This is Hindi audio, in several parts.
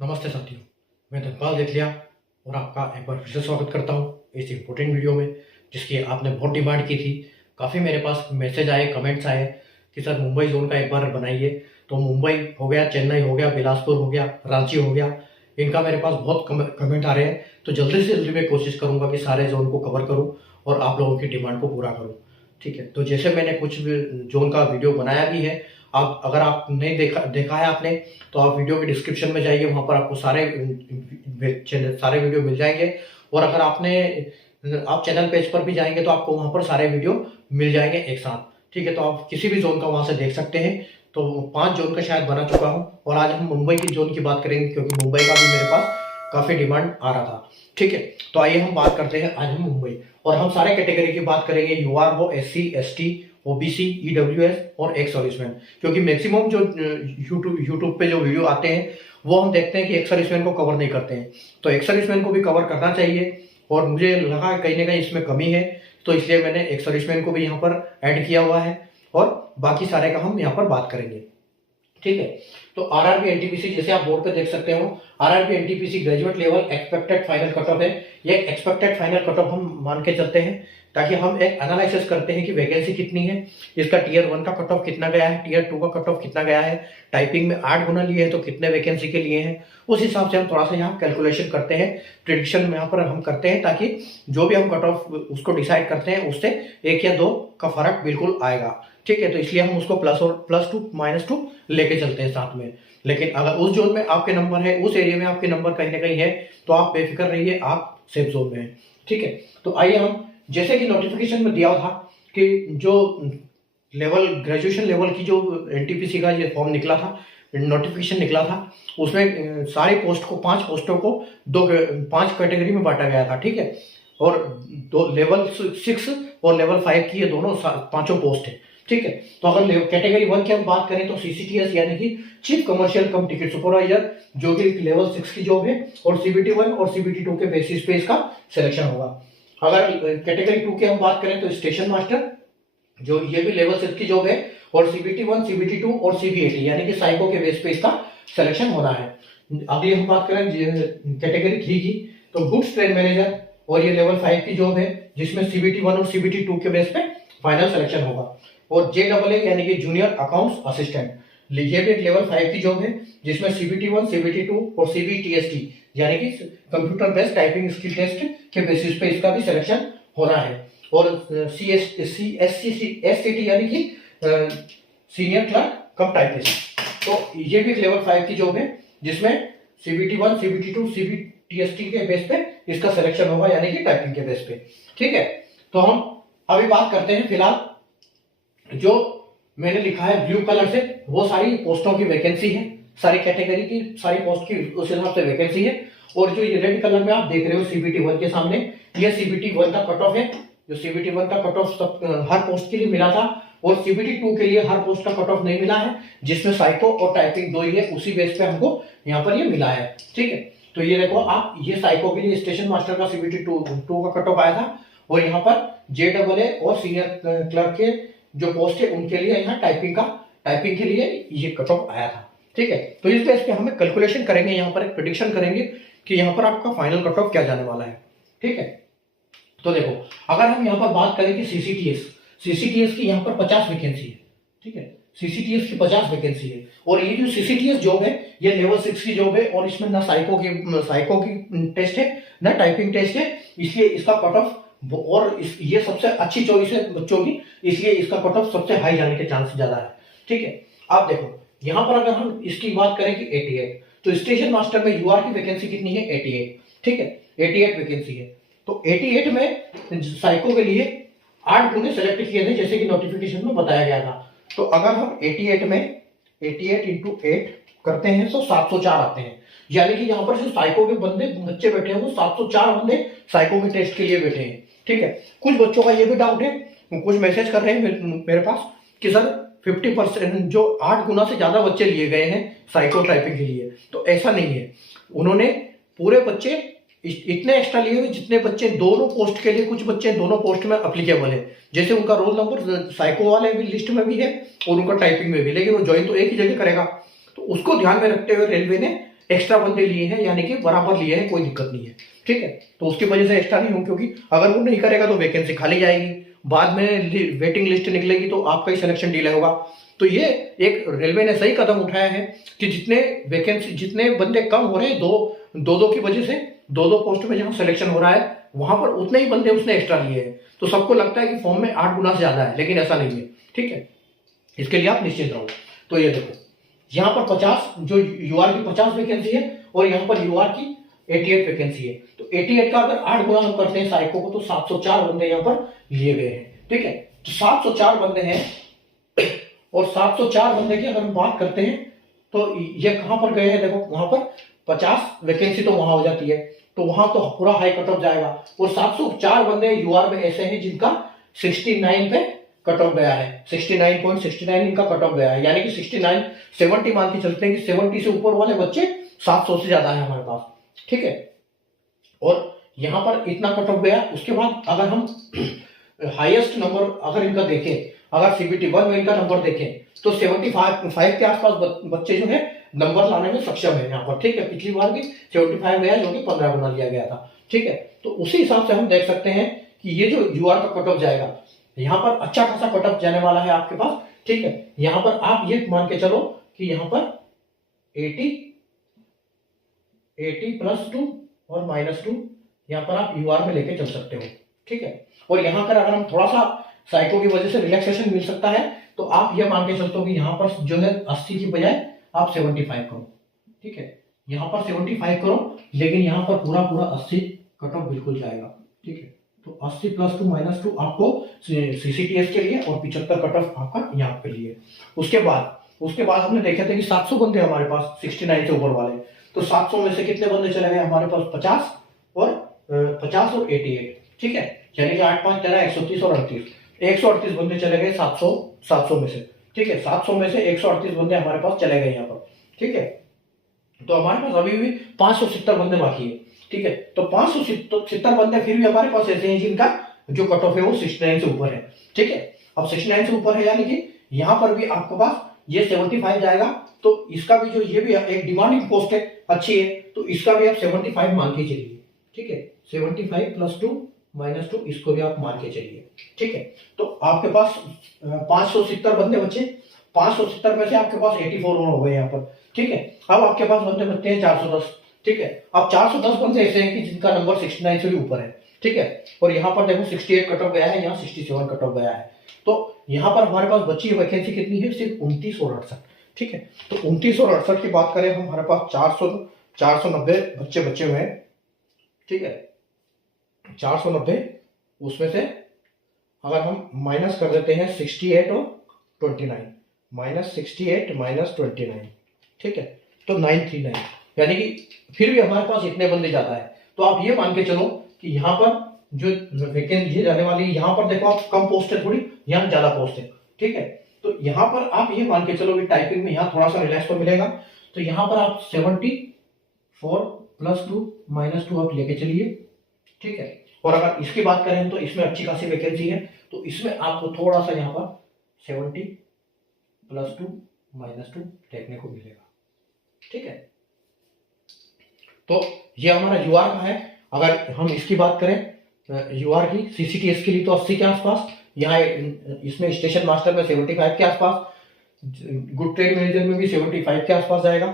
नमस्ते साथियों, मैं धनपाल देथलिया और आपका एक बार फिर से स्वागत करता हूं इस इम्पोर्टेंट वीडियो में जिसकी आपने बहुत डिमांड की थी। काफ़ी मेरे पास मैसेज आए, कमेंट्स आए कि सर मुंबई जोन का एक बार बनाइए। तो मुंबई हो गया, चेन्नई हो गया, बिलासपुर हो गया, रांची हो गया, इनका मेरे पास बहुत कमेंट आ रहे हैं। तो जल्दी से जल्दी मैं कोशिश करूँगा कि सारे जोन को कवर करूँ और आप लोगों की डिमांड को पूरा करूँ। ठीक है, तो जैसे मैंने कुछ जोन का वीडियो बनाया भी है, आप अगर आप नहीं देखा है आपने तो आप वीडियो के डिस्क्रिप्शन में जाइए, वहाँ पर आपको सारे वीडियो मिल जाएंगे। और अगर आप चैनल पेज पर भी जाएंगे तो आपको वहाँ पर सारे वीडियो मिल जाएंगे एक साथ। ठीक है, तो आप किसी भी जोन का वहाँ से देख सकते हैं। तो 5 जोन का शायद बना चुका हूँ और आज हम मुंबई की जोन की बात करेंगे क्योंकि मुंबई का भी मेरे पास काफ़ी डिमांड आ रहा था। ठीक है, तो आइए हम बात करते हैं आज हम मुंबई, और हम सारे कैटेगरी की बात करेंगे, यूआर हो, SC ST OBC EWS और एक्स सर्विसमैन, क्योंकि मैक्सिमम जो यूट्यूब पे जो वीडियो आते हैं वो हम देखते हैं कि एक्स सर्विसमैन को कवर नहीं करते हैं। तो एक्स सर्विसमैन को भी कवर करना चाहिए और मुझे लगा कहीं ना कहीं इसमें कमी है, तो इसलिए मैंने एक्स सर्विसमैन को भी यहाँ पर ऐड किया हुआ है और बाकी सारे का हम यहाँ पर बात करेंगे। ठीक है, तो आरआरबी एनटीपीसी जैसे आप बोर्ड पे देख सकते हो, RRB NTPC graduate level expected final cut off है। ये एक्सपेक्टेड फाइनल कट ऑफ हम मान के चलते हैं ताकि हम एक एनालिसिस करते हैं कि वैकेंसी कितनी है, इसका टीयर 1 का कट ऑफ कितना गया है, टीयर 2 का कट ऑफ कितना गया है, टाइपिंग में 8 गुना लिए हैं तो कितने वैकेंसी के लिए हैं, उस हिसाब से हम थोड़ा सा यहाँ कैलकुलेशन करते हैं, प्रिडिक्शन यहाँ पर हम करते हैं ताकि जो भी हम कट ऑफ उसको डिसाइड करते हैं उससे 1 या 2 का फर्क बिल्कुल आएगा। ठीक है, तो इसलिए हम उसको +2 -2 लेके चलते हैं साथ में। लेकिन अगर उस जोन में आपके नंबर है, उस एरिया में आपके नंबर कहीं ना कहीं है, तो आप बेफिक्र रहिए, आप सेफ जोन में हैं। ठीक है, तो आइए हम, जैसे कि नोटिफिकेशन में दिया था कि जो ग्रेजुएशन लेवल की जो एनटीपीसी का ये फॉर्म निकला था, नोटिफिकेशन निकला था, उसमें सारी पोस्ट को 5 पोस्टों को 5 कैटेगरी में बांटा गया था। ठीक है, और दो लेवल 6 और लेवल 5 की ये दोनों 5 पोस्ट है। ठीक है, तो अगर कैटेगरी 1 की हम बात करें तो CCTS यानी कि चीफ कमर्शियल कम टिकट सुपरवाइजर, जो कि लेवल 6 की जॉब है, और CBT 1 और CBT 2 के बेसिस पे इसका सिलेक्शन होगा। अगर कैटेगरी 2 की हम बात करें तो स्टेशन मास्टर, जो ये भी लेवल 6 की जॉब है, और CBT 1 CBT 2 और CBAT यानी कि साइको के बेस पे इसका सिलेक्शन होना है। अगली हम बात करें कैटेगरी 3 की, तो गुड्स ट्रेड मैनेजर, और ये लेवल 5 की जॉब है जिसमें CBT 1 और CBT 2 के बेस पे फाइनल सिलेक्शन होगा। और JAA यानी कि जूनियर अकाउंट्स असिस्टेंट, ये भी एक लेवल 5 की जॉब है जिसमें CBT 1 CBT 2 और CBTST यानी कि computer based typing skill test के बेसिस पे इसका भी सिलेक्शन होना है। और SCT यानी कि सीनियर क्लर्क कम टाइपिस्ट, तो ये भी एक लेवल 5 की जॉब है जिसमें CBT 1 CBT 2 CBTST के बेस पे इसका सिलेक्शन होगा यानी कि टाइपिंग के बेस पे। ठीक है, तो हम अभी बात करते हैं, फिलहाल जो मैंने लिखा है ब्लू कलर से वो सारी पोस्टों की वैकेंसी है, सारी कैटेगरी की सारी पोस्ट की उस हिसाब से वैकेंसी है। और जो ये रेड कलर में आप देख रहे हो CBT 1 के सामने, ये CBT 1 का कट ऑफ है। जो CBT 1 का कट ऑफ हर पोस्ट के लिए मिला था, और CBT 2 के लिए हर पोस्ट का कट ऑफ नहीं मिला है, जिसमें साइको और टाइपिंग 2 ही है, उसी बेस पे हमको यहाँ पर ये मिला है। ठीक है, तो ये देखो आप, ये साइको के लिए स्टेशन मास्टर का CBT 2 का कट ऑफ आया था, और यहाँ पर JAA और सीनियर क्लर्क के जो पोस्ट है उनके लिए यहाँ टाइपिंग के लिए ये कट ऑफ आया था। ठीक है, तो इस बेस पे हम कैलकुलेशन करेंगे, यहाँ पर एक प्रेडिक्शन करेंगे कि यहाँ पर आपका फाइनल कट ऑफ क्या जाने वाला है। ठीक है, तो देखो अगर हम यहाँ पर बात करें कि CCTS की यहाँ पर 50 वैकेंसी है। ठीक है, CCTS की 50 वैकेंसी है, और ये जो CCTS जॉब है ये लेवल 6 की जॉब है, और इसमें ना साइको की टेस्ट है ना टाइपिंग टेस्ट है, इसलिए इसका कट ऑफ, और ये सबसे अच्छी चॉइस है बच्चों की, इसलिए इसका कट ऑफ सबसे हाई जाने के चांस ज्यादा है। ठीक है, आप देखो यहाँ पर अगर हम इसकी बात करें कि 88, तो स्टेशन मास्टर में यूआर की वैकेंसी कितनी है? 88। ठीक है, 88 वैकेंसी है, तो 88 में साइको के लिए 8 गुने सेलेक्ट किए थे जैसे कि नोटिफिकेशन में बताया गया था। तो अगर हम 88 में 88 इंटू 8 करते हैं तो 704 आते हैं, यानी कि यहाँ पर जो साइको के बच्चे बैठे हैं वो 704 बंदे साइको के टेस्ट के लिए बैठे हैं। ठीक है, कुछ बच्चों का ये भी डाउट है, कुछ मैसेज कर रहे हैं मेरे पास कि सर 50% जो 8 गुना से ज्यादा बच्चे लिए गए हैं साइको टाइपिंग के लिए, तो ऐसा नहीं है। उन्होंने पूरे बच्चे इतने एक्स्ट्रा लिए हुए जितने बच्चे दोनों पोस्ट के लिए, कुछ बच्चे दोनों पोस्ट में अप्लीकेबल है, जैसे उनका रोल नंबर साइको वाले भी लिस्ट में भी है और उनका टाइपिंग में भी, लेकिन वो ज्वाइन तो एक ही जगह करेगा। तो उसको ध्यान में रखते हुए रेलवे ने एक्स्ट्रा बंदे लिए हैं, यानी कि बराबर लिए हैं, कोई दिक्कत नहीं है, ठीक है। तो उसकी वजह से एक्स्ट्रा नहीं हूँ, क्योंकि अगर वो नहीं करेगा तो वैकेंसी खाली जाएगी, बाद में वेटिंग लिस्ट निकलेगी तो आपका ही सिलेक्शन डिले होगा। तो ये एक रेलवे ने सही कदम उठाया है कि जितने बंदे कम हो रहे हैं, दो की वजह से दो पोस्ट में जहां सिलेक्शन हो रहा है वहां पर उतने ही बंदे उसने एक्स्ट्रा लिए हैं। तो सबको लगता है कि फॉर्म में 8 गुना से ज्यादा है, लेकिन ऐसा नहीं है, ठीक है। इसके लिए आप निश्चित रहो। तो ये देखो, यहाँ पर 50 जो यूआर की 50 वैकेंसी है और यहाँ पर यूआर की 88 वैकेंसी है। तो 88 का अगर 8 गुना हम करते हैं साइको को, तो 704 बंदे यहाँ पर लिए गए हैं, ठीक है। तो 704 बंदे हैं, और 704 बंदे की अगर हम बात करते हैं तो ये कहां पर गए हैं, देखो वहां पर 50 वैकेंसी तो वहां हो जाती है, तो वहां तो पूरा हाई कट ऑफ जाएगा। और 704 बंदे यूआर में ऐसे हैं जिनका 69 पे कट ऑफ गया है, 69.69 इनका कट ऑफ गया है, यानी कि 69 70 मान के चलते हैं कि 70 से ऊपर वाले बच्चे 700 से ज्यादा है हमारे पास, ठीक है। और यहां पर इतना कट ऑफ गया। उसके बाद अगर हम हाईएस्ट नंबर अगर इनका देखें, अगर CBT 1 में इनका नंबर देखें तो 75 के आसपास बच्चे जो है नंबर लाने में सक्षम है यहाँ पर, ठीक है। पिछली बार भी 75 गया, जो कि 15 गुना लिया गया था, ठीक है। तो उसी हिसाब से हम देख सकते हैं कि ये जो यूआर का कट ऑफ जाएगा, यहाँ पर अच्छा खासा कट ऑफ जाने वाला है आपके पास, ठीक है। यहाँ पर आप ये मान के चलो कि यहाँ पर 80 +2 और -2 यहाँ पर आप यूआर में लेके चल सकते हो, ठीक है। और यहाँ पर अगर हम थोड़ा सा साइको की वजह से रिलैक्सेशन मिल सकता है, तो आप ये मान के चलते हो कि यहाँ पर जो है 80 की बजाय आप 75 करो, ठीक है। यहाँ पर 75 करो, लेकिन यहाँ पर पूरा 80 कट ऑफ बिल्कुल जाएगा, ठीक है। तो 80 +2 -2 आपको CCTS के लिए, और 75 कट ऑफ आपका यहाँ के लिए। उसके बाद हमने देखे थे कि 700 बंदे हमारे पास 69 से ऊपर वाले, तो 700 में से कितने बंदे चले गए हमारे पास 50 और 88, ठीक है। यानी कि 8 5 13 130 और 138 बंदे चले गए 700 में से, ठीक है। 700 में से 138 बंदे हमारे पास चले गए यहाँ पर, ठीक है। तो हमारे पास अभी भी 570 बंदे बाकी है, ठीक है। तो 570 बंदे फिर भी हमारे पास ऐसे हैं जिनका जो कट ऑफ है वो 69 से ऊपर है, ठीक है। अब 69 से ऊपर है, यानी कि यहाँ पर भी आपके पास ये 75 जाएगा, तो इसका भी जो ये भी एक डिमांडिंग पोस्ट है, अच्छी है, तो इसका भी आप 75 मान के चलिए, ठीक है। 75 +2 -2 इसको भी आप मान के चलिए, ठीक है। तो आपके पास 570 बंदे बचे, 570 में से आपके पास 84 और हो गए यहाँ पर, ठीक है। अब आपके पास बंदे बचते हैं 410, ठीक है। अब 410 बंदे ऐसे हैं कि जिनका नंबर 69 से भी ऊपर है, ठीक है। और यहाँ पर देखो 68 कट ऑफ गया है, यहाँ 67 कट ऑफ गया है। तो यहाँ पर हमारे पास बची वैकेंसी कितनी है, सिर्फ 29 और 68, ठीक है। तो 29 और 68 की बात करें, हमारे पास 490 बच्चे बचे हुए हैं, ठीक है। 490, उसमें से अगर हम माइनस कर देते हैं 68 और 29, -68 -29, ठीक है, तो 939, यानी कि फिर भी हमारे पास इतने बंदे जाता है। तो आप ये मान के चलो कि यहाँ पर जो वैकेंसी जाने वाली है, यहाँ पर देखो आप कम पोस्ट है थोड़ी, यहाँ ज्यादा पोस्ट है, ठीक है। तो यहाँ पर आप ये मान के चलो कि टाइपिंग में यहाँ थोड़ा सा रिलैक्स तो मिलेगा, तो यहाँ पर आप 74 +2 -2 आप लेके चलिए, ठीक है। और अगर इसकी बात करें तो इसमें अच्छी खासी वैकेंसी है, तो इसमें आपको थोड़ा सा यहाँ पर 70 +2 -2 देखने को मिलेगा, ठीक है। तो ये हमारा यूआर का है। अगर हम इसकी बात करें यूआर की, CCTS के लिए तो 80 के आसपास, यहाँ इसमें स्टेशन मास्टर में 75 के आसपास, गुड ट्रेड मैनेजर में भी 75 के आसपास जाएगा,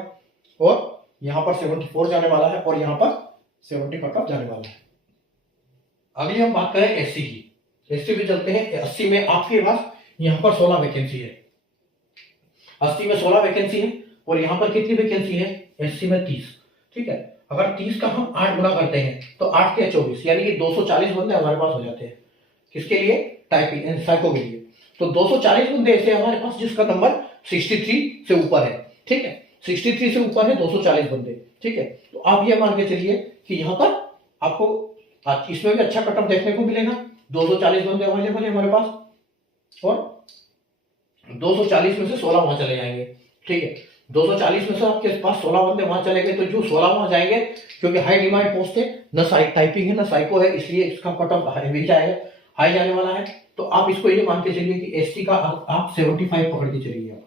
और यहाँ पर 74 जाने वाला है, और यहाँ पर 70 कट ऑफ जाने वाला है। अगली हम बात करें SC की, SC में चलते हैं। 80 में आपके पास यहाँ पर 16 वैकेंसी है, 80 में 16 वैकेंसी है, और यहाँ पर कितनी वैकेंसी है SC में 30, ठीक है। अगर 30 का हम 8 गुना करते हैं तो 8 के 24, यानी कि 240 बंदे हमारे पास हो जाते हैं। किसके लिए, टाइपिंग साइको के लिए। तो 240 बंदे ऐसे हमारे पास जिसका नंबर 63 से ऊपर है, ठीक है। 63 से ऊपर है 240 बंदे, ठीक है। तो आप ये मान के चलिए कि यहाँ पर आपको इसमें भी अच्छा कट ऑफ देखने को मिलेगा। 240 बंदे अवेलेबल है हमारे पास, और 240 में से 16 वहां चले जाएंगे, ठीक है। 240 में से आपके पास 16 बंदे वहां चले गए, तो जो 16 वहां जाएंगे, क्योंकि हाई डिमांड पोस्ट है, न टाइपिंग है न साइको है, इसलिए इसका कट ऑफ हाई जाएगा, हाई जाने वाला है। तो आप इसको ये मान के चलिए कि SC का आप 75 पकड़ के चलिए, आप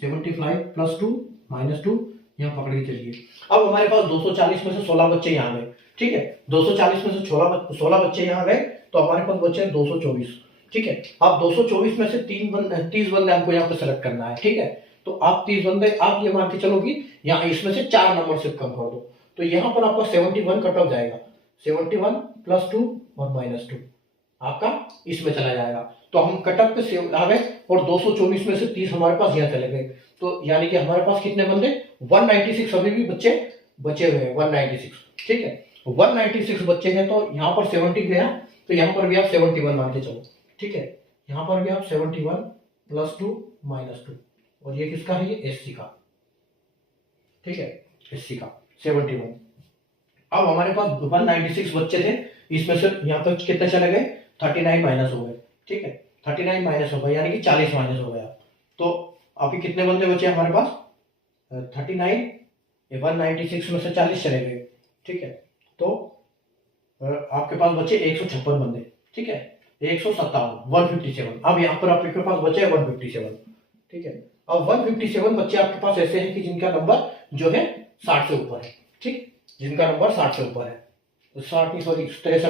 75 +2 -2 यहाँ पकड़ के चलिए। अब हमारे पास 240 में से 16 बच्चे यहाँ गए, ठीक है, 240 में से 16 बच्चे यहाँ गए, तो हमारे पास बच्चे 224, ठीक है। अब 224 में से 30 बंदे हमको यहाँ पे सेलेक्ट करना है, ठीक है। तो आप 30 बंदे, आप ये मान के चलो कि यहाँ इसमें से 4 नंबर सिर्फ कम कर दो, तो यहाँ पर आपका 71 कट ऑफ जाएगा, 71 +2 और -2 आपका इसमें चला जाएगा। तो हम कटअप पे आ गए और 224 में से 30 हमारे पास यहाँ चले गए, तो यानी कि हमारे पास कितने बंदे 196 अभी भी बच्चे बचे हुए हैं, 196, ठीक है। 196 बच्चे हैं, तो यहाँ पर 70 गया, तो यहाँ पर भी आप 71 मान के चलो, ठीक है। यहाँ पर भी आप 71 +2 -2, और ये किसका है, ये SC का, ठीक है, SC का 71। अब हमारे पास 196 बच्चे थे, इसमें से यहाँ पर कितने चले गए, 39 माइनस हो गए, ठीक है, 39 माइनस हो गए, यानी कि 40 माइनस हो गया। तो अभी कितने बंदे बचे हमारे पास, 39, 196 में से 40 चले गए, ठीक है। तो आपके पास बचे 156 बंदे, ठीक है, 157 अब यहाँ पर आपके पास बचे 157, ठीक है। अब 157 बच्चे आपके पास ऐसे हैं कि जिनका नंबर जो है 60 से ऊपर है, ठीक, जिनका नंबर 60 से ऊपर है, 63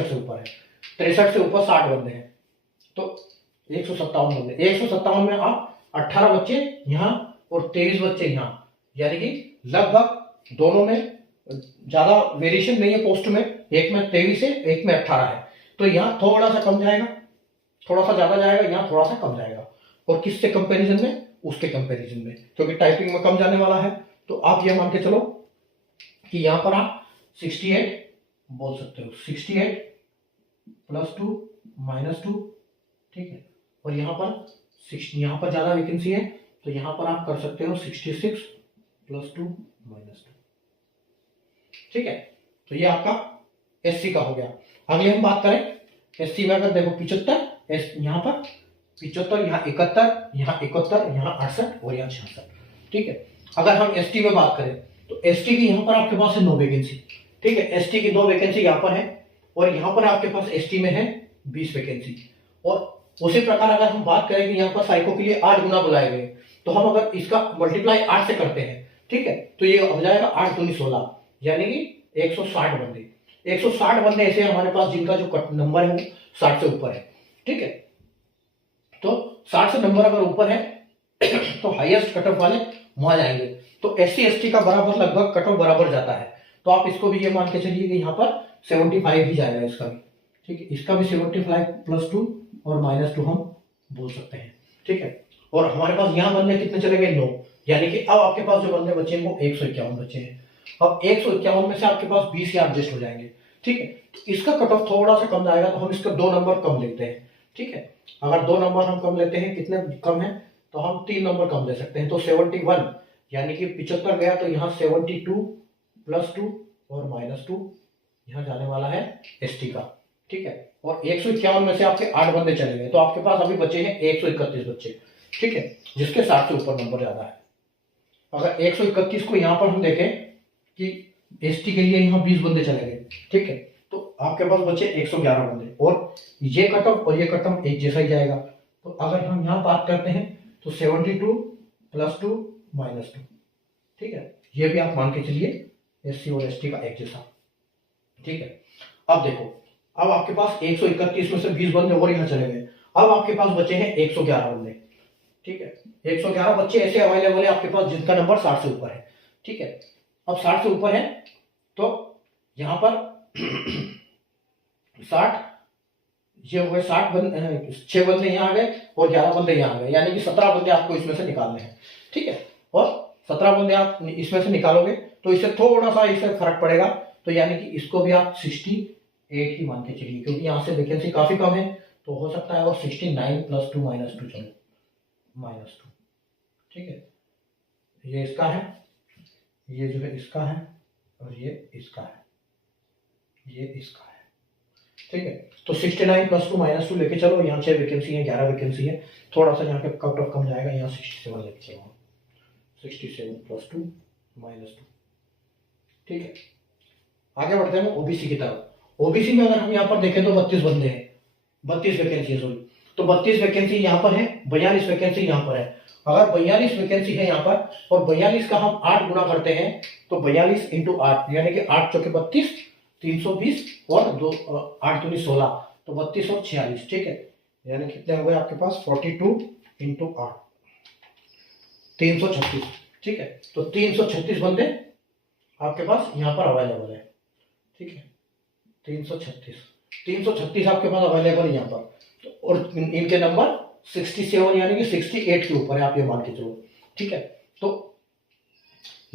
से ऊपर है, 63 से ऊपर 60 बंदे हैं, तो 157 बंदे, 157 में आप 18 बच्चे यहाँ और 23 बच्चे यहाँ, यानी कि लगभग दोनों में ज्यादा वेरिएशन नहीं है पोस्ट में, एक में 23 है, एक में 18 है, तो यहाँ थोड़ा सा कम जाएगा, थोड़ा सा ज्यादा जाएगा, यहाँ थोड़ा सा कम जाएगा। और किससे कंपैरिजन में, उसके कंपैरिजन में, क्योंकि टाइपिंग में कम जाने वाला है। तो आप ये मान के चलो कि यहाँ पर आप 68 बोल सकते हो, 68 +2 -2, ठीक है। और यहाँ पर ज्यादा वैकेंसी है, तो यहाँ पर आप कर सकते हो 66 +2 -2, ठीक है। तो ये आपका SC का हो गया। अगले हम बात करें SC में, अगर देखो 75, यहाँ पर 75, यहाँ 71, यहाँ 71, यहाँ 68 और यहाँ 66, ठीक है। अगर हम ST में बात करें तो ST की यहाँ पर आपके पास है 9 वैकेंसी, ठीक है, ST की 2 वैकेंसी यहाँ पर है, और यहाँ पर आपके पास ST में है 20 वैकेंसी। और उसी प्रकार अगर हम बात करें कि यहाँ पर साइको के लिए 8 गुना बुलाए गए, तो हम अगर इसका मल्टीप्लाई 8 से करते हैं, ठीक है, तो ये हो जाएगा 8 दूनी 16, यानी कि 160 बंदे, 160 बंदे ऐसे हमारे पास जिनका जो नंबर है वो 60 से ऊपर है, ठीक है। तो 60 से नंबर अगर ऊपर है तो हाईएस्ट कट ऑफ वाले वहां जाएंगे, तो SC ST का बराबर लगभग कट ऑफ बराबर जाता है। तो आप इसको भी ये मान के चलिए कि यहाँ पर 75 ही जाएगा इसका भी, ठीक है, इसका भी 75 +2 और -2 हम बोल सकते हैं, ठीक है। और हमारे पास यहाँ बंदे कितने चले गए, 9, यानी कि अब आपके पास जो बंदे बचे हैं वो 151 बचे हैं। अब 151 में से आपके पास 20 ही एडजस्ट हो जाएंगे, ठीक है। तो इसका कट ऑफ थोड़ा सा कम जाएगा, तो हम इसका 2 नंबर कम लेते हैं, ठीक है। अगर 2 नंबर हम कम लेते हैं, कितने कम है, तो हम 3 नंबर कम ले सकते हैं, तो 71, यानी कि 75 गया, तो यहाँ 72 +2 और -2 यहाँ जाने वाला है ST का, ठीक है। और 151 में से आपके 8 बंदे चले गए, तो आपके पास अभी बचे हैं 131 बच्चे, ठीक है, जिसके 60 से ऊपर नंबर ज्यादा है। अगर 131 को यहाँ पर हम देखें कि ST के लिए यहाँ 20 बंदे चले गए, ठीक है, तो आपके पास बचे 111 बंदे, और ये कट ऑफ और ये कट ऑफ एक जैसा ही जाएगा। तो अगर हम यहाँ बात करते हैं तो 72 +2 -2, ठीक है, ये भी आप मान के चलिए SC और ST का एक जैसा, ठीक है। अब देखो, अब आपके पास 131 में से 20 बंदे और यहाँ चले गए, अब आपके पास बचे हैं 111 बंदे, ठीक है, 111 बच्चे ऐसे अवेलेबल है आपके पास जिनका नंबर 60 से ऊपर है, ठीक है। अब 60 से ऊपर है, तो यहाँ पर 60, ये हो गए 60 बंदे, 6 बंदे यहाँ आ गए और 11 बंदे यहाँ आ गए, यानी कि 17 बंदे आपको इसमें से निकालने हैं, ठीक है। और 17 बंदे आप इसमें से निकालोगे तो इससे थोड़ा सा इससे फर्क पड़ेगा, तो यानी कि इसको भी आप 68 ही मान के चलिए, क्योंकि यहाँ से वैकेंसी काफी कम है, तो हो सकता है और 69 +2 -2 चलो, -2, ठीक है। ये इसका है, ये जो है इसका है, और ये इसका है, ये इसका है, ठीक है। तो 69 +2 -2 लेके चलो, यहाँ 6 वैकेंसी है, 11 वैकेंसी है, थोड़ा सा यहाँ पे कट ऑफ कम जाएगा, यहाँ 67 लेके चलो, 67 +2 -2, ठीक है। आगे बढ़ते हैं OBC की तरफ। OBC में अगर हम यहाँ पर देखें तो 32 वैकेंसी है, सॉरी, तो 32 वैकेंसी यहाँ पर है, 42 वैकेंसी यहाँ पर है। अगर 42 वैकेंसी है यहाँ पर और 42 का हम 8 गुना करते हैं तो 42 इंटू 8 यानी कि 8 चौके 32, 320 और 8 दूनी 16, तो 32 और 46, ठीक है। यानी कितने हो गए आपके पास 42 इंटू 8, 336, ठीक है। तो 336 बंदे आपके पास यहाँ पर अवेलेबल है, ठीक है। 336 आपके पास अवेलेबल है यहाँ पर, तो और इनके नंबर 67 यानी कि 68 के ऊपर है, आप ये मान के चलो, ठीक है। तो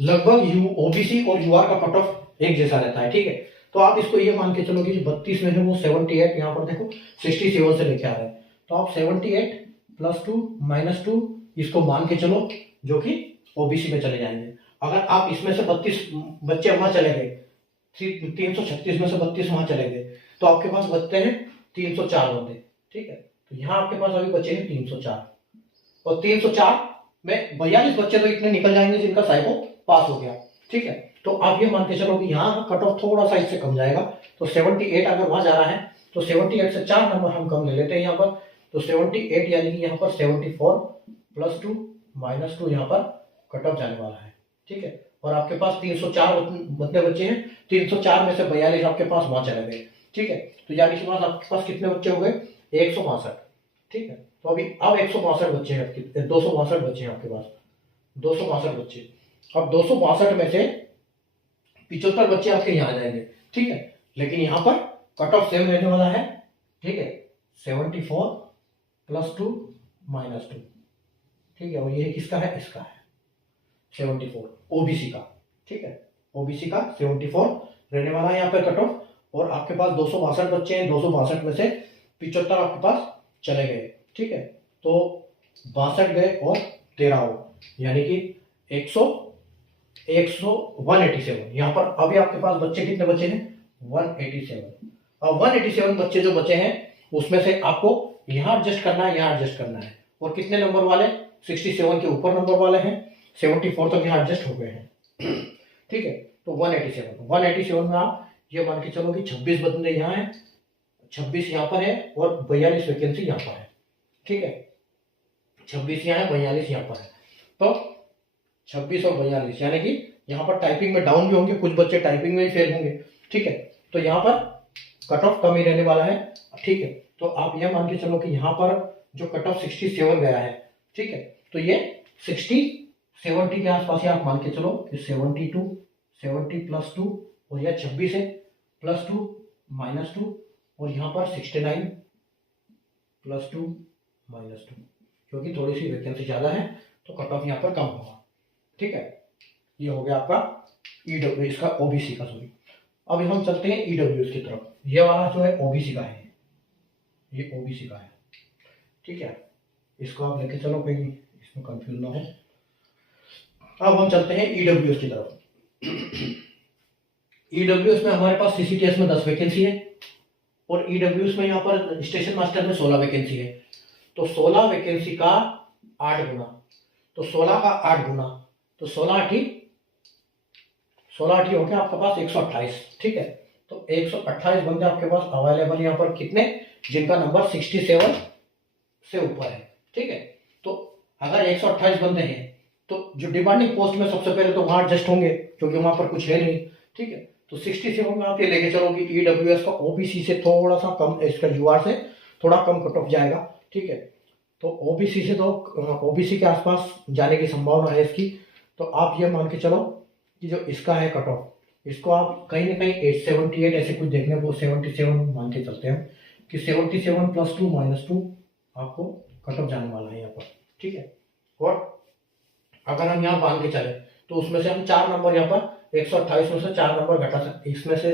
लगभग ओबीसी और यूआर का कट ऑफ एक जैसा रहता है, ठीक है। तो आप इसको ये मान के चलो कि 32 में है वो 78, यहाँ पर देखो 67 से लेके आ रहे हैं, तो आप 78 + 2 - 2 इसको मान के चलो जो कि ओबीसी में चले जाएंगे। अगर आप इसमें से 32 बच्चे वहां चले गए, 336 में से 32 वहां चले गए, तो आपके पास बचते हैं 304 बंदे, ठीक है। तो यहाँ आपके पास अभी बचे हैं 304, और 304 में 42 बच्चे तो इतने निकल जाएंगे जिनका साइको पास हो गया, ठीक है। तो आप ये मान के चलो कि यहाँ कट ऑफ थोड़ा सा इससे कम जाएगा, तो 78 अगर वहां जा रहा है तो 78 से 4 नंबर हम कम ले लेते हैं यहाँ पर, तो 78 यानी कि यहाँ पर 74 + 2 - 2 यहाँ पर कट ऑफ जाने वाला है, ठीक है। और आपके पास 304 बंदे बच्चे हैं, 304 में से 42 आपके पास वहां चले गए, ठीक है। तो यानी कि आपके पास कितने बच्चे हो गए 162, ठीक है। तो अभी अब 162 बच्चे हैं, 262 बच्चे हैं आपके पास, 262 बच्चे। अब 262 में से 75 बच्चे आपके यहाँ आ जाएंगे, ठीक है। लेकिन यहाँ पर कट ऑफ सेम रहने वाला है, ठीक है, 74 + 2 - 2, ठीक है। और ये किसका है, इसका है 74 ओबीसी का, ठीक है। ओबीसी का 74 रहने वाला है यहाँ पे कट ऑफ, और आपके पास 262 बच्चे हैं, 262 में से 75 आपके पास चले गए, ठीक है। तो 62 गए और 13 हो, यानी कि 187 यहाँ पर अभी आपके पास बच्चे कितने बचे हैं 187। अब 187 बच्चे जो बचे हैं उसमें से आपको यहाँ एडजस्ट करना है, यहाँ एडजस्ट करना है, और कितने नंबर वाले 67 के ऊपर नंबर वाले हैं, 74 तक यहाँ एडजस्ट हो गए हैं, ठीक है। तो 187 में आप ये मान के चलो कि 26 बंदे यहाँ हैं, 26 यहाँ पर है और 42 वैकेंसी यहाँ पर है, ठीक है। 26 यहाँ है, 42 यहाँ पर है, तो 26 और 42 यानी कि यहाँ पर टाइपिंग में डाउन भी होंगे, कुछ बच्चे टाइपिंग में ही फेल होंगे, ठीक है। तो यहाँ पर कट ऑफ कम ही रहने वाला है, ठीक है। तो आप यह मान के चलो कि यहाँ पर जो कट ऑफ 67 गया है, ठीक है, तो ये 70 के आसपास ही आप मान के चलो कि 72 70 + 2 और यह 26 है +2 - 2, और यहाँ पर 69 + 2 - 2, क्योंकि थोड़ी सी वैकेंसी ज़्यादा है तो कट ऑफ यहाँ पर कम होगा, ठीक है। ये हो गया आपका ईडब्ल्यू, इसका ओबीसी का, सॉरी। अब हम चलते हैं ईडब्ल्यूएस की तरफ। ये वाला जो है ओबीसी का है, ये ओबीसी का है, ठीक है। इसको आप लेके चलो, कहीं इसमें कंफ्यूज ना हो। अब हम चलते हैं ईडब्ल्यूएस की तरफ। ईडब्ल्यूएस में हमारे पास सीसीटीएस में 10 वैकेंसी है, और ईडब्ल्यूएस में यहाँ पर स्टेशन मास्टर में 16 वैकेंसी है। तो 16 वैकेंसी का 8 गुना, तो 16 का 8 गुना, तो 16 8 हो गया आपके पास 128, ठीक है। तो 128 बंदे आपके पास अवेलेबल यहाँ पर, कितने जिनका नंबर 67 से ऊपर है, ठीक है। तो अगर 128 बंदे हैं तो जो डिमांडिंग पोस्ट में सबसे पहले तो वहां एडजस्ट होंगे क्योंकि वहां पर कुछ है नहीं, ठीक है। तो 67 में आप ये लेके चलो कि ईडब्ल्यूएस का ओबीसी से थोड़ा सा कम, इसका यूआर से थोड़ा कम कट ऑफ जाएगा, ठीक है। तो ओबीसी से तो ओबीसी के आसपास जाने की संभावना है इसकी। तो आप ये मान के चलो कि जो इसका है कट ऑफ, इसको आप कहीं ना कहीं 878 ऐसे कुछ देखने को 77 मान के चलते हैं कि 77 + 2 - 2 आपको कट ऑफ जाने वाला है यहाँ पर, ठीक है। और अगर हम यहाँ मान के चले तो उसमें से हम 4 नंबर यहाँ पर 128 में से 4 नंबर घटा सकते, इसमें से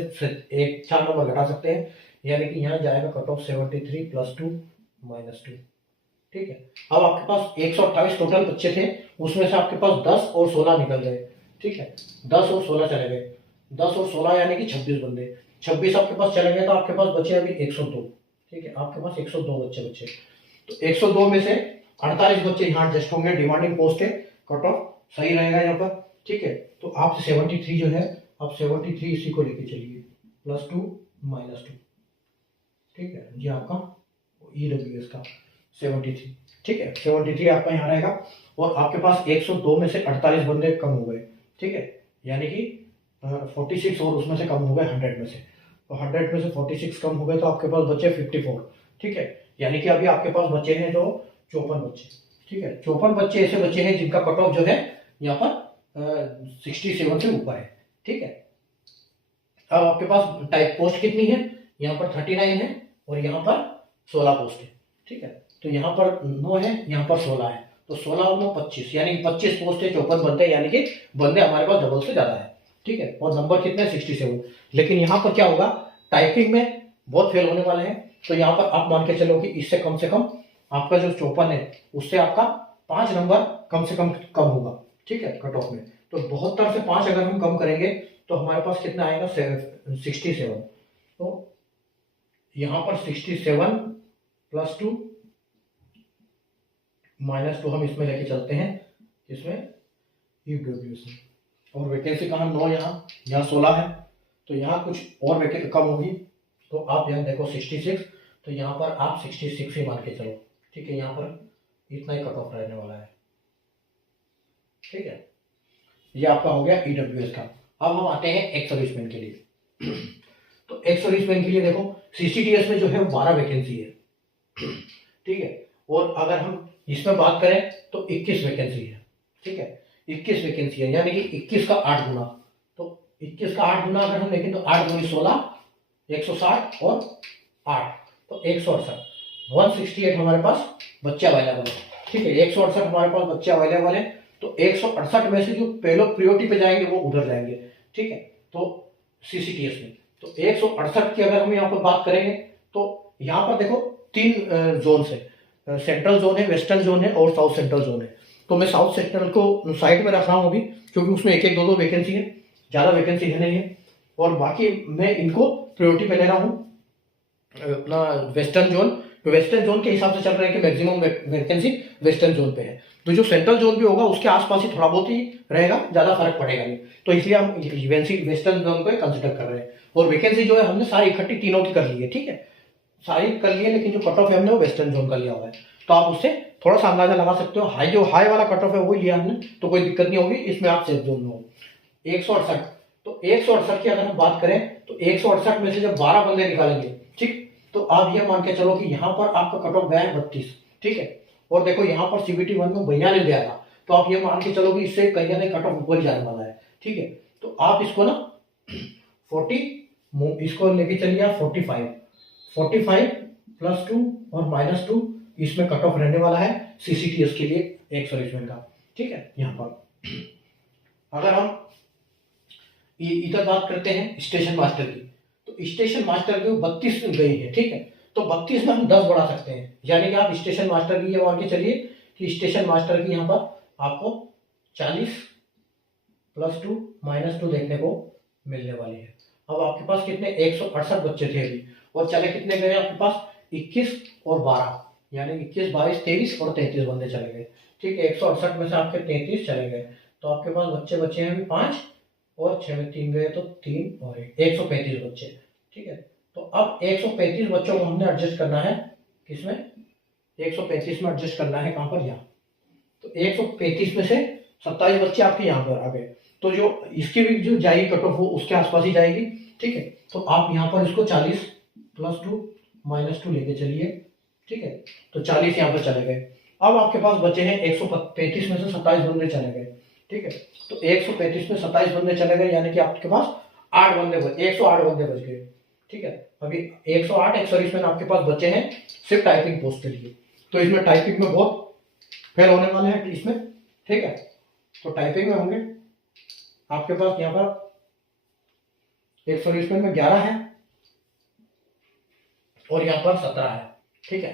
एक 4 नंबर घटा सकते हैं, यानी कि यहाँ जाएगा कट ऑफ 73 + 2 - 2, ठीक है। अब आपके पास 128 टोटल बच्चे थे, उसमें से आपके पास 10 और 16 निकल गए, ठीक है। 10 और 16 चले गए, 10 और 16 यानी कि 26 बंदे, 26 आपके पास चले गए, तो आपके पास बचे अभी 102, ठीक है। आपके पास 102 बच्चे बचे, तो 102 में से 48 बच्चे यहाँ एडजस्ट होंगे, डिमांडिंग पोस्ट है, कट ऑफ सही रहेगा यहाँ पर, ठीक है। तो आप 73 जो है, आप 73 इसी को लेके चलिए +2 - 2, ठीक है। ये आपका ईडब्ल्यूएस का 73, ठीक है, 73 आपका यहाँ रहेगा। और आपके पास 102 में से 48 बंदे कम हो गए, ठीक है, यानी कि 46 और उसमें से कम हो गए 100 में से। तो 100 में से 46 कम हो गए तो आपके पास बचे 54, ठीक है, यानी कि अभी आपके पास बचे हैं जो 54 बच्चे, ठीक है। 54 बच्चे ऐसे बच्चे हैं जिनका कट ऑफ जो है यहाँ पर 67 से ऊपर है, ठीक है। अब आपके पास टाइप पोस्ट कितनी है, यहाँ पर 39 है और यहाँ पर 16 पोस्ट है, ठीक है। तो यहाँ पर 9 है, यहाँ पर 16 है, तो 16 और 9 25, यानी कि 25 पोस्ट है, 54 बंदे, यानी कि बंदे हमारे पास डबल से ज्यादा है, ठीक है। और नंबर कितने 67। लेकिन यहाँ पर क्या होगा, टाइपिंग में बहुत फेल होने वाले हैं। तो यहाँ पर आप मान के चलो कि इससे कम आपका जो 54 है उससे आपका 5 नंबर कम से कम होगा, ठीक है, कट ऑफ में। तो 72 से 5 अगर हम कम करेंगे तो हमारे पास कितना आएगा 67। तो यहाँ पर 67 + 2 -2 हम इसमें लेके चलते हैं, इसमें ईडब्ल्यूएस। और वैकेंसी कहाँ 9, यहाँ 16 है, तो यहाँ कुछ और वैकेंसी कम होगी। तो आप यहाँ देखो 66, तो यहाँ पर आप 66 ही मान के चलो, ठीक है। यहाँ पर इतना ही कट ऑफ रहने वाला है, ठीक है। ये आपका हो गया ईडब्ल्यूएस का। अब हम आते हैं एक्स सर्विसमैन के लिए। तो एक्स सर्विसमैन के लिए देखो सीसीटीएस में जो है 12 वैकेंसी है, ठीक है। और अगर हम इसमें बात करें तो 21 वैकेंसी है, ठीक है, 21 वैकेंसी है, यानी कि 21 का 8 गुना। तो 21 का 8 गुना अगर हम देखें तो 8 दूनी 16, 160 और 8, तो 168, 168 हमारे पास बच्चे अवेलेबल है, ठीक है। 168 हमारे पास बच्चे अवेलेबल है। तो 168 में से जो पहले प्रियोरिटी पे जाएंगे वो उधर जाएंगे, ठीक है। तो सीसीटीएस में तो 168 की अगर हम यहाँ पर बात करेंगे तो यहाँ पर देखो 3 जोन है, सेंट्रल जोन है, वेस्टर्न जोन है और साउथ सेंट्रल जोन है। तो मैं साउथ सेंट्रल को साइड में रख रहा हूँ अभी, क्योंकि उसमें 1-1, 2-2 वैकेंसी है, ज़्यादा वैकेंसी है नहीं है। और बाकी मैं इनको प्रायोरिटी पे ले रहा हूँ अपना वेस्टर्न जोन। तो वेस्टर्न जोन के हिसाब से चल रहा है कि मैक्सिमम वैकेंसी वेस्टर्न जोन पे है। तो जो सेंट्रल जोन भी होगा उसके आसपास ही थोड़ा बहुत ही रहेगा, ज़्यादा फर्क पड़ेगा नहीं। तो इसलिए हम वेस्टर्न जोन को कंसिडर कर रहे हैं। और वैकेंसी जो है हमने सारी इकट्ठी तीनों की कर ली है, ठीक है, सारी कर ली है। लेकिन जो कट ऑफ है हमने वो वेस्टर्न जोन का लिया हुआ है, तो आप उससे थोड़ा सा अंदाजा लगा सकते हो। हाई वाला कट ऑफ है वो लिया हमने, तो कोई दिक्कत नहीं होगी, इसमें आप सेफ जोन में हो। 168, तो 168 की अगर हम बात करें तो 168 में से जब 12 बंदे निकालेंगे, ठीक, तो आप ये मान के चलो कि यहाँ पर आपका कट ऑफ गया है 32, ठीक है। और देखो यहाँ पर सीबीटी 1 में 42 गया था, तो आप ये मान के चलो कि इससे कहीं ना कहीं कट ऑफ ऊपर ही जाने वाला है, ठीक है। तो आप इसको ना 40 इसको लेके चलिए आप 45 + 2 और -2, इसमें कट ऑफ रहने वाला है सीसीटीएस के लिए एक सर्विसमैन का, ठीक है। यहाँ पर अगर हम इधर बात करते हैं स्टेशन मास्टर की, तो स्टेशन मास्टर की 32 गई है, ठीक है। तो 32 में हम 10 बढ़ा सकते हैं, यानी कि आप स्टेशन मास्टर की ये मान के चलिए कि स्टेशन मास्टर की यहाँ पर आपको 40 + 2 -2 देखने को मिलने वाली है। अब आपके पास कितने 168 बच्चे थे अभी, और चले कितने गए आपके पास 21 और 12, यानी 21, 22, 23 और 33 बंदे चले गए, ठीक है। 168 में से आपके 33 चले गए, तो आपके पास बच्चे बचे हैं अभी 5, और 6 में 3 गए तो 3 और 135 बच्चे, ठीक है। तो अब 135 बच्चों को हमने एडजस्ट करना है किसमें, 135 में एडजस्ट करना है कहाँ पर, यहाँ। तो 135 में से 27 बच्चे आपके यहाँ पर आ गए, तो जो इसकी भी जो जाएगी कट ऑफ वो उसके आसपास ही जाएगी, ठीक है। तो आप यहाँ पर इसको 40 + 2 -2 लेके चलिए, ठीक है। तो 40 यहाँ पर चले गए। अब आपके पास बचे हैं 135 में से 27 बंदे चले गए, ठीक है। तो 135 में 27 बंदे चले गए, यानी कि आपके पास 8 बंदे बचे, 108 बंदे बच गए, ठीक है। अभी 108 एक्स सर्विसमैन आपके पास बचे हैं सिर्फ टाइपिंग पोस्ट के लिए। तो इसमें टाइपिंग में बहुत फेल होने वाले हैं इसमें, ठीक है। तो टाइपिंग में होंगे आपके पास यहाँ पर एक सर्विसमैन में 11 है और यहाँ पर 17 है, ठीक है।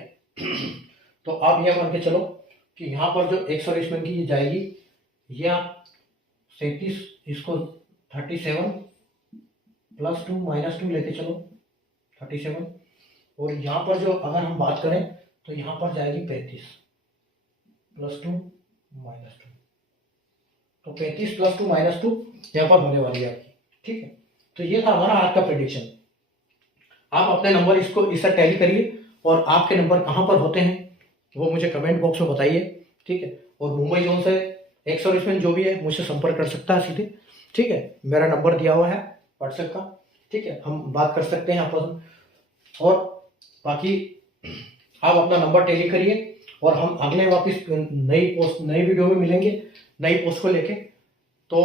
तो आप ये मान के चलो कि यहाँ पर जो एक सर्विसमैन की ये जाएगी, ये आप 37, इसको 37 + 2 -2 लेके चलो 37, और यहाँ पर जो अगर हम बात करें तो यहाँ पर जाएगी 35 + 2 -2, तो 35 + 2 -2 यहाँ पर होने वाली है आपकी, ठीक है। तो ये था हमारा आज का प्रेडिक्शन। आप अपने नंबर इसको इससे टैली करिए और आपके नंबर कहाँ पर होते हैं वो मुझे कमेंट बॉक्स में बताइए, ठीक है। और मुंबई जोन से एक सर्विसमैन जो भी है मुझसे संपर्क कर सकता है सीधे, ठीक है। मेरा नंबर दिया हुआ है व्हाट्सएप का, ठीक है, हम बात कर सकते हैं आपस में। और बाकी आप अपना नंबर टेली करिए और हम अगले वापस नई वीडियो में मिलेंगे, नई पोस्ट को लेके। तो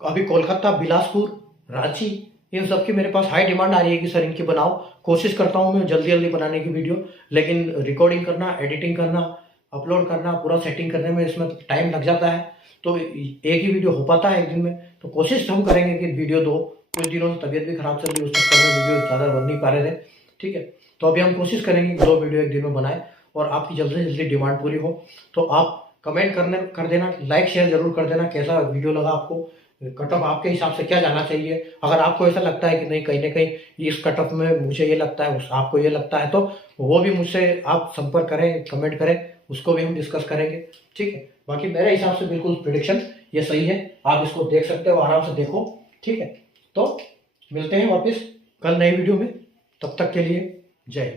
अभी कोलकाता, बिलासपुर, रांची, इन सब की मेरे पास हाई डिमांड आ रही है कि सर इनकी बनाओ। कोशिश करता हूँ मैं जल्दी जल्दी बनाने की वीडियो, लेकिन रिकॉर्डिंग करना, एडिटिंग करना, अपलोड करना, पूरा सेटिंग करने में इसमें टाइम लग जाता है। तो एक ही वीडियो हो पाता है एक दिन में। तो कोशिश हम करेंगे कि वीडियो दो। कुछ दिनों से तबीयत भी खराब चल रही है, उस चक्कर में वीडियो ज़्यादा बन नहीं पा रहे थे, ठीक है। तो अभी हम कोशिश करेंगे कि 2 वीडियो एक दिन में बनाए और आपकी जल्दी से जल्दी डिमांड पूरी हो। तो आप कमेंट कर देना, लाइक शेयर जरूर कर देना कैसा वीडियो लगा आपको, कट ऑफ आपके हिसाब से क्या जाना चाहिए। अगर आपको ऐसा लगता है कि नहीं कहीं ना कहीं इस कट ऑफ में मुझे ये लगता है, आपको ये लगता है, तो वो भी मुझसे आप संपर्क करें, कमेंट करें, उसको भी हम डिस्कस करेंगे, ठीक है। बाकी मेरे हिसाब से बिल्कुल प्रेडिक्शन ये सही है, आप इसको देख सकते हो, आराम से देखो, ठीक है। तो मिलते हैं वापस कल नई वीडियो में, तब तक के लिए जय।